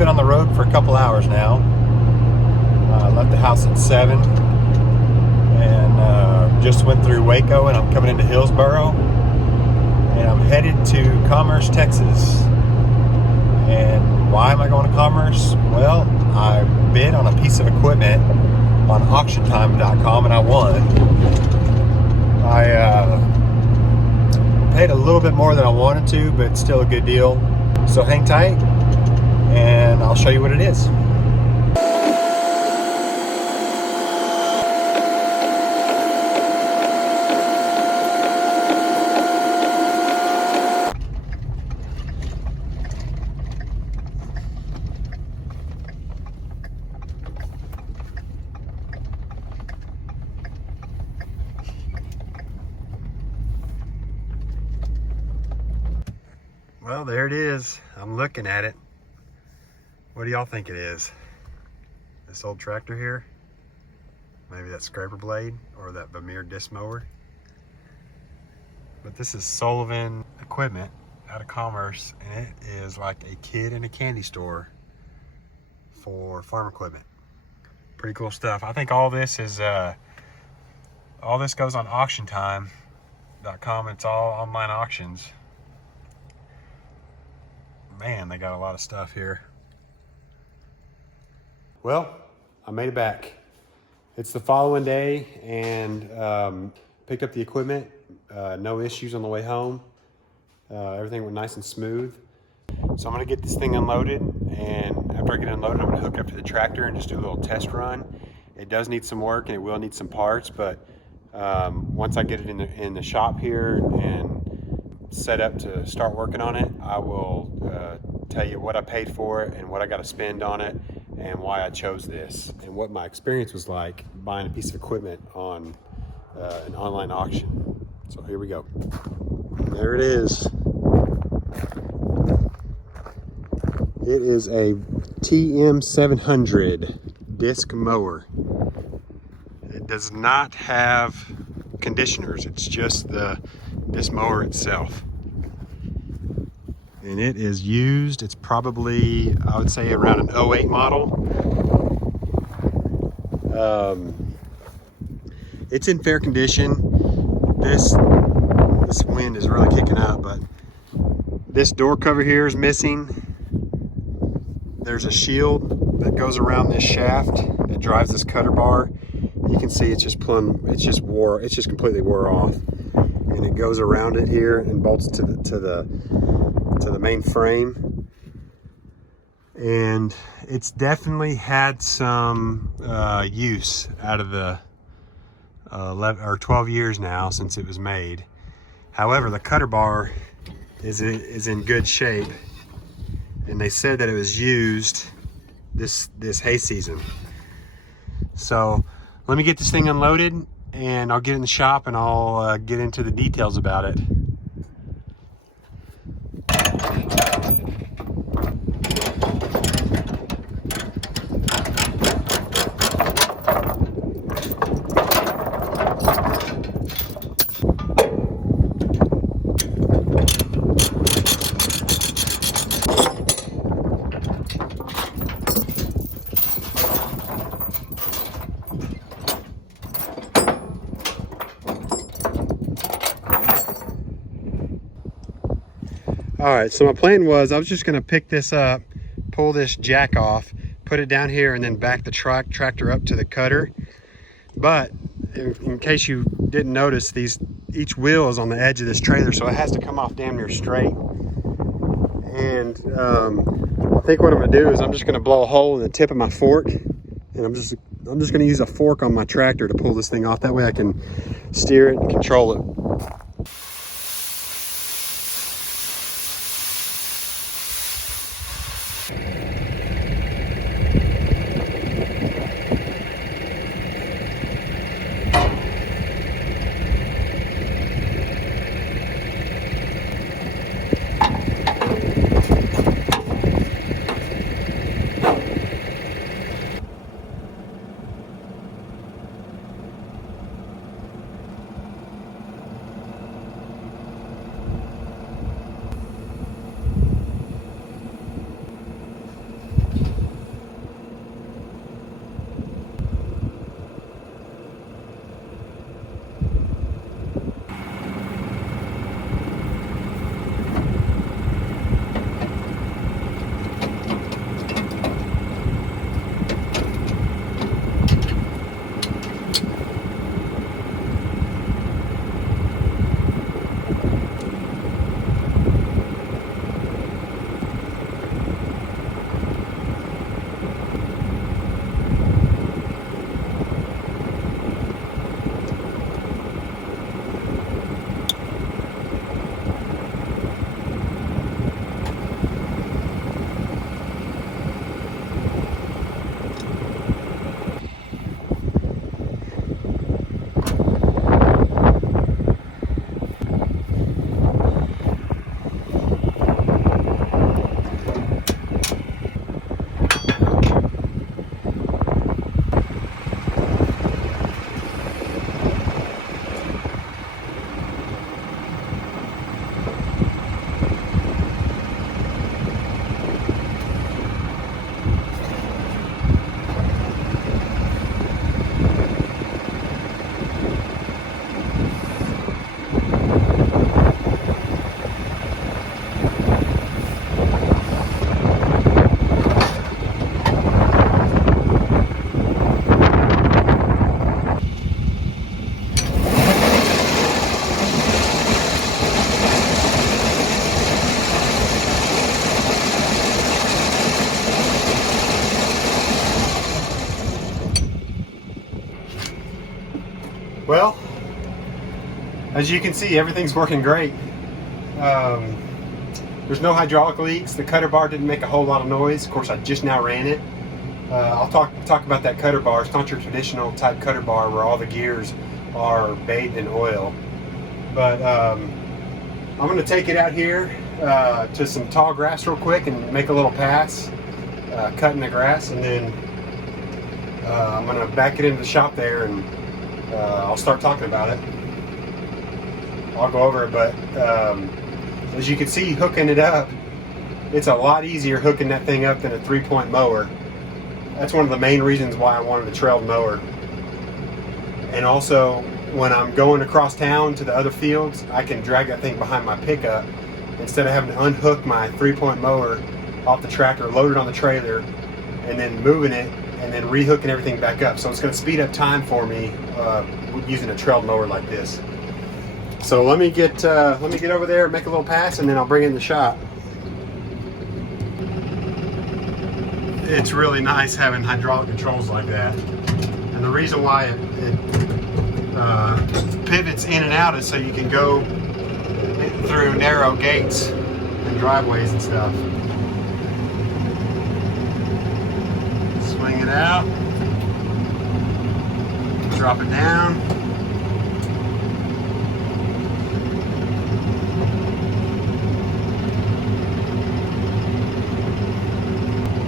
been on the road for a couple hours now. Left the house at 7 and just went through Waco, and I'm coming into Hillsboro, and I'm headed to Commerce, Texas. And why am I going to Commerce? Well, I bid on a piece of equipment on auctiontime.com and I won. I paid a little bit more than I wanted to, but still a good deal. So hang tight and I'll show you what it is. Well, there it is. I'm looking at it. What do y'all think it is? This old tractor here? Maybe that scraper blade or that Vermeer disc mower? But this is Sullivan equipment out of Commerce, and it is like a kid in a candy store for farm equipment. Pretty cool stuff. I think all this is all this goes on auctiontime.com. It's all online auctions. Man, they got a lot of stuff here. Well, I made it back. It's the following day, and picked up the equipment. No issues on the way home. Everything went nice and smooth. So I'm gonna get this thing unloaded, and after I get unloaded, I'm gonna hook it up to the tractor and just do a little test run. It does need some work, and it will need some parts, but once I get it in the shop here and set up to start working on it, I will tell you what I paid for it and what I got to spend on it and why I chose this and what my experience was like buying a piece of equipment on an online auction. So here we go. There it is. It is a TM700 disc mower. It does not have conditioners. It's just the disc mower itself. And it is used. It's probably, I would say, around an 08 model. It's in fair condition. This wind is really kicking up, but this door cover here is missing. There's a shield that goes around this shaft that drives this cutter bar. You can see it's just completely wore off. And it goes around it here and bolts to the main frame. And it's definitely had some use out of the 11 or 12 years now since it was made. However, the cutter bar is in good shape, and they said that it was used this hay season. So let me get this thing unloaded, and I'll get in the shop and I'll get into the details about it. All right, so my plan was I was just gonna pick this up, pull this jack off, put it down here, and then back the tractor up to the cutter. But in case you didn't notice, each wheel is on the edge of this trailer, so it has to come off damn near straight. And I think what I'm gonna do is I'm just gonna blow a hole in the tip of my fork, and I'm just gonna use a fork on my tractor to pull this thing off. That way I can steer it and control it. Well, as you can see, everything's working great. There's no hydraulic leaks. The cutter bar didn't make a whole lot of noise. Of course, I just now ran it. I'll talk about that cutter bar. It's not your traditional type cutter bar where all the gears are bathed in oil. But I'm going to take it out here to some tall grass real quick and make a little pass, cutting the grass, and then I'm going to back it into the shop there, and I'll start talking about it. I'll go over it, but as you can see, hooking it up, it's a lot easier hooking that thing up than a 3-point mower. That's one of the main reasons why I wanted a trailed mower. And also, when I'm going across town to the other fields, I can drag that thing behind my pickup instead of having to unhook my 3-point mower off the tractor, load it on the trailer, and then moving it and then rehooking everything back up. So it's going to speed up time for me using a trailed mower like this. So let me get over there, make a little pass, and then I'll bring it in the shop. It's really nice having hydraulic controls like that, and the reason why it pivots in and out is so you can go through narrow gates and driveways and stuff. Swing it out, drop it down.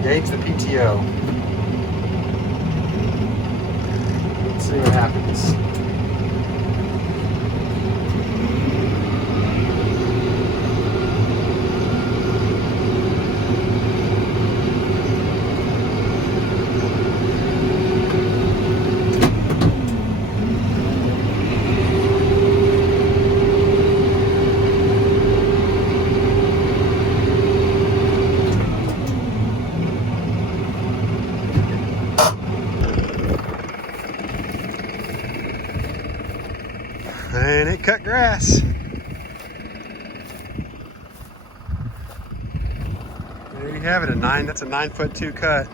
Gauge the PTO. Let's see what happens. And it cut grass. There you have it, that's a 9'2" cut.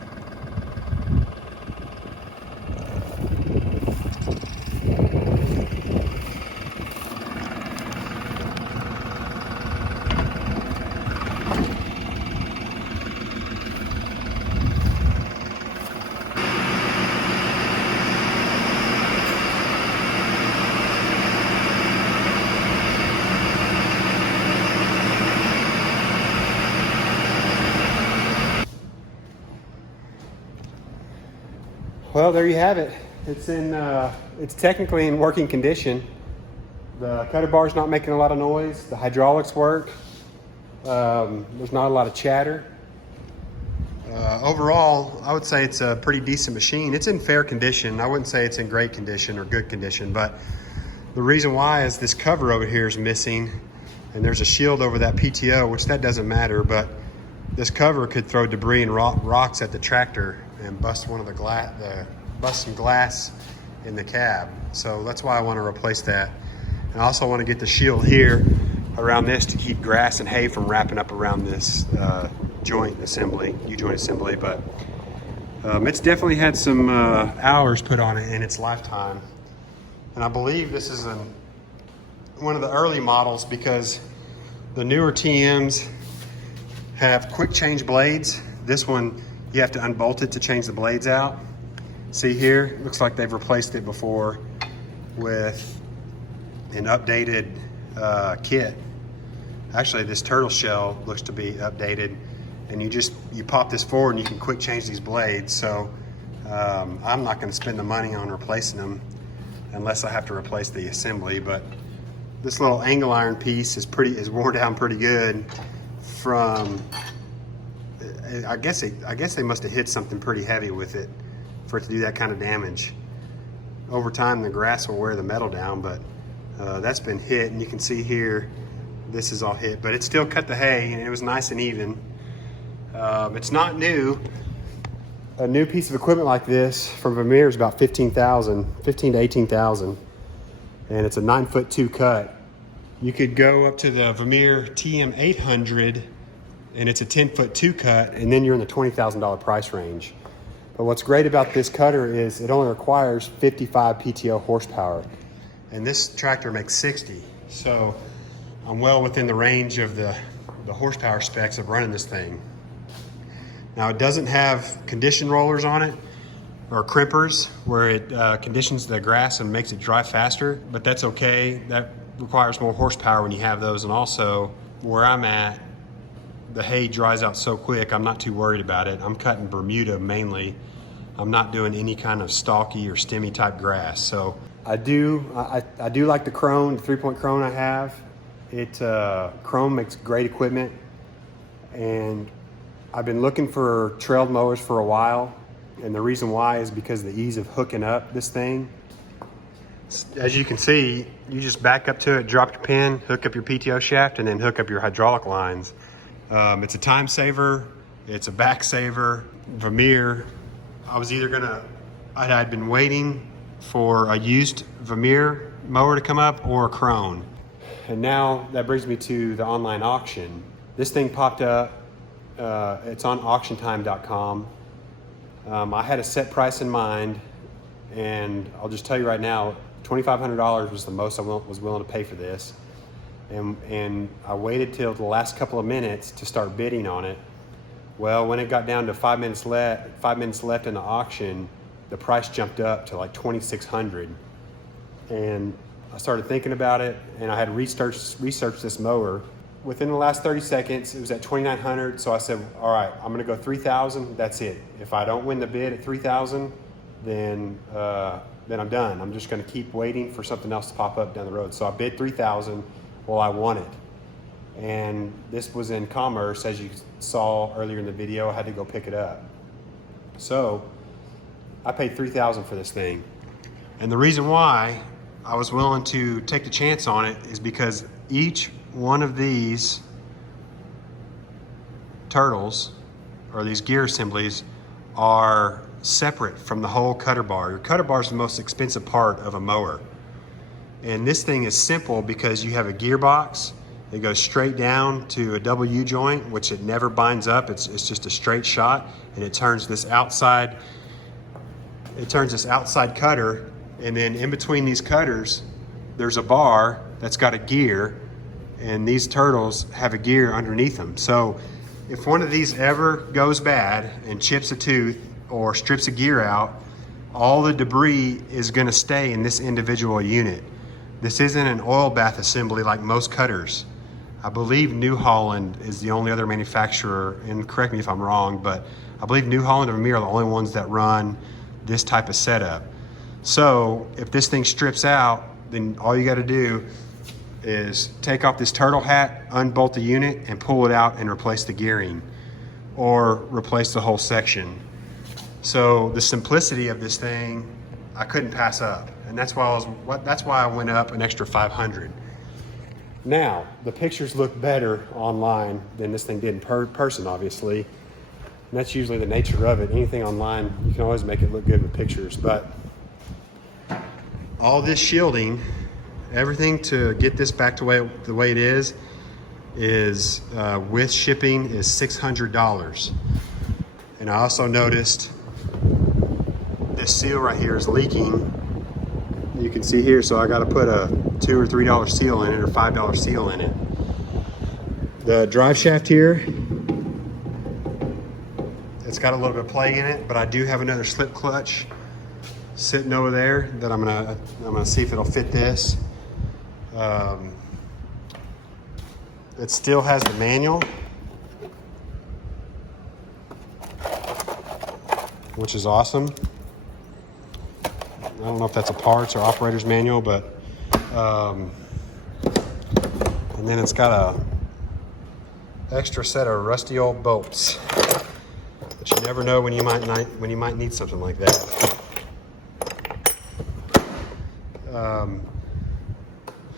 Well, there you have it. It's technically in working condition. The cutter bar's not making a lot of noise. The hydraulics work. There's not a lot of chatter. Overall, I would say it's a pretty decent machine. It's in fair condition. I wouldn't say it's in great condition or good condition, but the reason why is this cover over here is missing, and there's a shield over that PTO, which that doesn't matter, but this cover could throw debris and rocks at the tractor and bust some glass in the cab. So that's why I want to replace that. And I also want to get the shield here around this to keep grass and hay from wrapping up around this U-joint assembly. But it's definitely had some hours put on it in its lifetime. And I believe this is one of the early models, because the newer TMs have quick change blades. This one, you have to unbolt it to change the blades out. See here, looks like they've replaced it before with an updated kit. Actually, this turtle shell looks to be updated, and you pop this forward and you can quick change these blades. So I'm not going to spend the money on replacing them unless I have to replace the assembly. But this little angle iron piece is worn down pretty good from, I guess they must have hit something pretty heavy with it for it to do that kind of damage. Over time, the grass will wear the metal down, but that's been hit, and you can see here, this is all hit, but it still cut the hay, and it was nice and even. It's not new. A new piece of equipment like this from Vermeer is about $15,000 to $18,000, and it's a 9'2" cut. You could go up to the Vermeer TM800, and it's a 10'2" cut, and then you're in the $20,000 price range. But what's great about this cutter is it only requires 55 PTO horsepower. and this tractor makes 60. So I'm well within the range of the horsepower specs of running this thing. Now, it doesn't have condition rollers on it or crimpers where it conditions the grass and makes it dry faster, but that's okay. That requires more horsepower when you have those. And also where I'm at, the hay dries out so quick, I'm not too worried about it. I'm cutting Bermuda mainly. I'm not doing any kind of stalky or stemmy type grass. So I do like the Krone, the 3-point Krone I have. Krone makes great equipment, and I've been looking for trailed mowers for a while, and the reason why is because of the ease of hooking up this thing. As you can see, you just back up to it, drop your pin, hook up your PTO shaft, and then hook up your hydraulic lines. It's a time saver, it's a back saver. Vermeer, I'd been waiting for a used Vermeer mower to come up or a Krone. And now that brings me to the online auction. This thing popped up, it's on auctiontime.com. I had a set price in mind, and I'll just tell you right now, $2,500 was the most I was willing to pay for this. And I waited till the last couple of minutes to start bidding on it. Well, when it got down to 5 minutes left in the auction, the price jumped up to like $2,600. And I started thinking about it, and I had researched this mower. Within the last 30 seconds, it was at $2,900. So I said, all right, I'm gonna go $3,000, that's it. If I don't win the bid at $3,000, then I'm done. I'm just gonna keep waiting for something else to pop up down the road. So I bid $3,000. Well, I won it. And this was in Commerce, as you saw earlier in the video. I had to go pick it up. So I paid $3,000 for this thing. And the reason why I was willing to take the chance on it is because each one of these turtles, or these gear assemblies, are separate from the whole cutter bar. Your cutter bar is the most expensive part of a mower. And this thing is simple because you have a gearbox. It goes straight down to a double U joint, which it never binds up. It's just a straight shot, and it turns this outside cutter, and then in between these cutters, there's a bar that's got a gear, and these turtles have a gear underneath them. So if one of these ever goes bad and chips a tooth or strips a gear out, all the debris is gonna stay in this individual unit. This isn't an oil bath assembly like most cutters. I believe New Holland is the only other manufacturer, and correct me if I'm wrong, but I believe New Holland and Vermeer are the only ones that run this type of setup. So if this thing strips out, then all you gotta do is take off this turtle hat, unbolt the unit, and pull it out and replace the gearing, or replace the whole section. So the simplicity of this thing, I couldn't pass up. And that's why I went up an extra $500. Now, the pictures look better online than this thing did in person, obviously. And that's usually the nature of it. Anything online, you can always make it look good with pictures. But all this shielding, everything to get this back to the way it is with shipping is $600. And I also noticed this seal right here is leaking. You can see here, so I got to put a $2 or $3 seal in it, or $5 seal in it. The drive shaft here, it's got a little bit of play in it, but I do have another slip clutch sitting over there that I'm gonna see if it'll fit this. It still has the manual, which is awesome. I don't know if that's a parts or operator's manual, but and then it's got a extra set of rusty old bolts. But you never know when you might need something like that.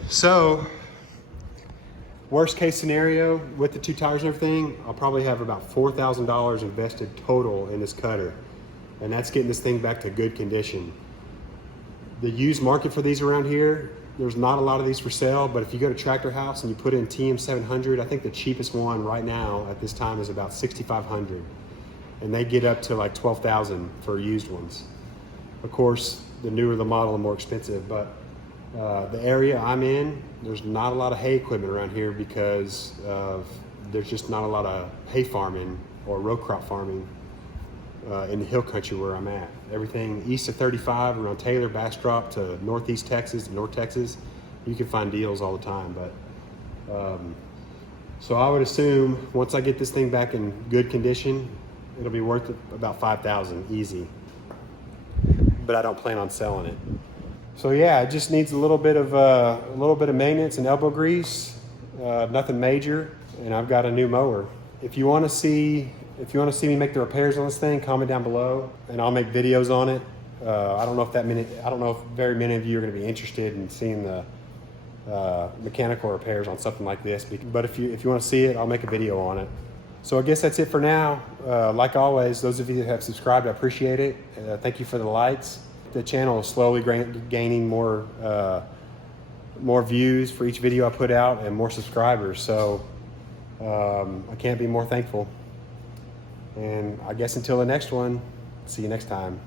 So worst case scenario with the 2 tires and everything, I'll probably have about $4,000 invested total in this cutter, and that's getting this thing back to good condition. The used market for these around here, there's not a lot of these for sale, but if you go to Tractor House and you put in TM700, I think the cheapest one right now at this time is about $6,500, and they get up to like $12,000 for used ones. Of course, the newer the model, the more expensive, but The area I'm in, there's not a lot of hay equipment around here because there's just not a lot of hay farming or row crop farming in the hill country where I'm at. Everything east of 35 around Taylor, Bastrop to northeast Texas and North Texas, you can find deals all the time. But so I would assume once I get this thing back in good condition, it'll be worth about $5,000 easy. But I don't plan on selling it. So yeah, it just needs a little bit of maintenance and elbow grease, nothing major, and I've got a new mower. If you want to see me make the repairs on this thing, comment down below, and I'll make videos on it. I don't know if very many of you are going to be interested in seeing the mechanical repairs on something like this. But if you want to see it, I'll make a video on it. So I guess that's it for now. Like always, those of you that have subscribed, I appreciate it. Thank you for the likes. The channel is slowly gaining more views for each video I put out and more subscribers. So I can't be more thankful. And I guess until the next one, see you next time.